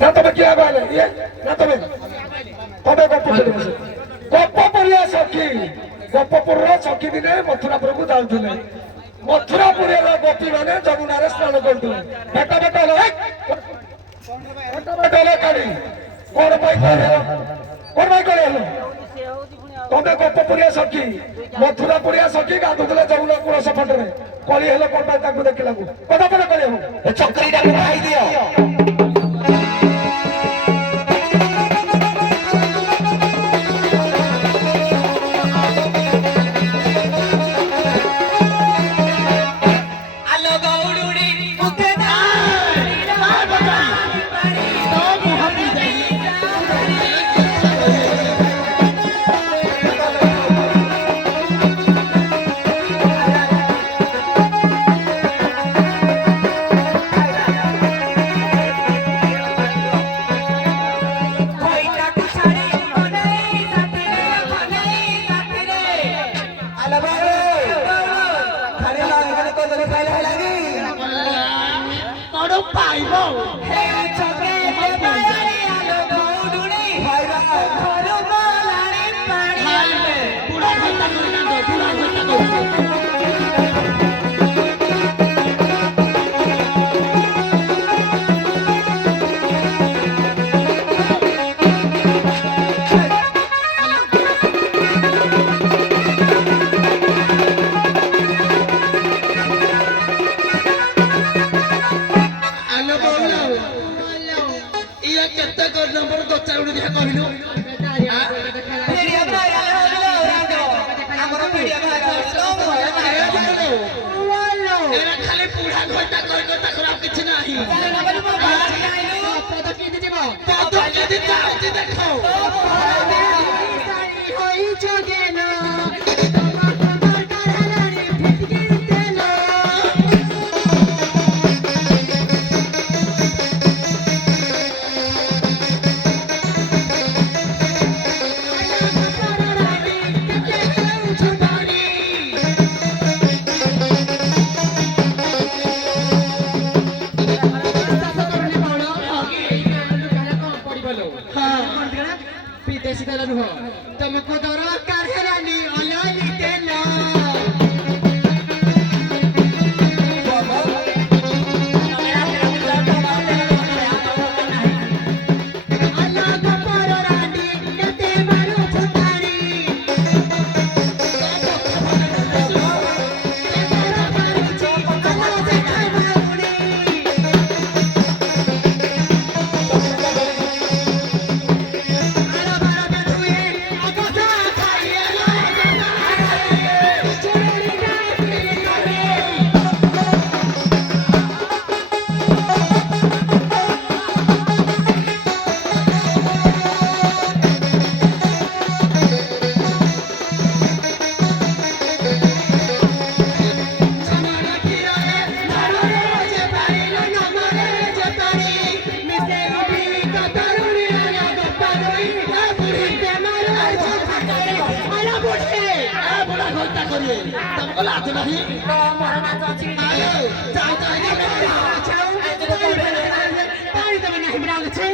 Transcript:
না তবে কি হবে না তবে তবে গপ্পপুরিয়া সখী গপ্পপুরର ସଖୀ ଦିନେ ମଥୁରାପୁରକୁ ଯାଉଥିଲେ। ମଥୁରାପୁରର ଗୋପୀ ମାନେ ଯମୁନାରେ ସ୍ନାନ କରୁଥିଲେ। ବେଟ ବେଟ ହେଲେ କାଢି କଣ ପାଇଁ କହିଲ ତମେ ଗପ୍ପପୁରିଆ ସଖୀ ମଥୁରାପୁରିଆ ସଖୀ ଗାଧୁଥିଲେ ଯମୁନା କୂଳ ସେପଟରେ କଳି ହେଲେ କଣ ପାଇଁ ତାଙ୍କୁ ଦେଖିଲାକୁ କଥା ପଦ କହିବ ଚକ୍ରୀଟାକୁ ଖାଇଦିଅ। तुमको दरकार है रानी ओलानी तेला तुमको लात नहीं तो मोहना चाची आयो जाओ तो आगे जाओ आज तो पानी तो नहीं बनाओ छे